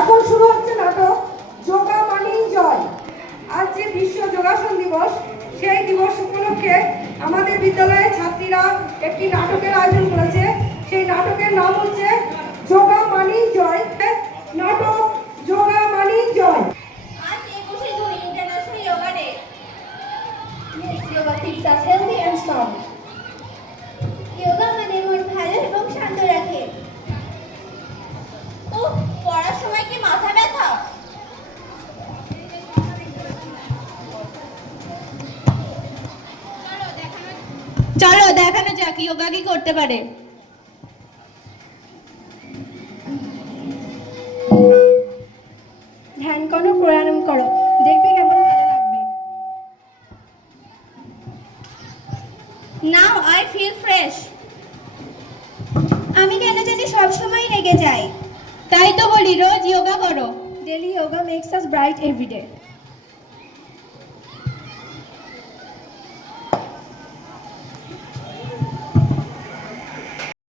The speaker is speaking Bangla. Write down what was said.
এখন শুরু হচ্ছে নাটক যোগা মানেই জয়। আজ যে বিশ্ব যোগাসন দিবস সেই দিবস উপলক্ষে আমাদের বিদ্যালয়ের ছাত্রীরা একটি নাটকের আয়োজন করেছে। সেই নাটকের নাম হচ্ছে যোগা মানেই জয়। নাটক যোগা মানেই জয়। আজ একুশে June international yoga day Yes, yoga keeps চলো দেখানো যাক যোগা কি করতে পারে। ধ্যান করো প্রাণায়াম করো। দেখবে কেমন ভালো লাগবে। নাও আই ফিল ফ্রেশ আমি কেন জানি সব সময় রেগে যাই। তাই তো বলি রোজ যোগা করো। Daily yoga makes us bright everyday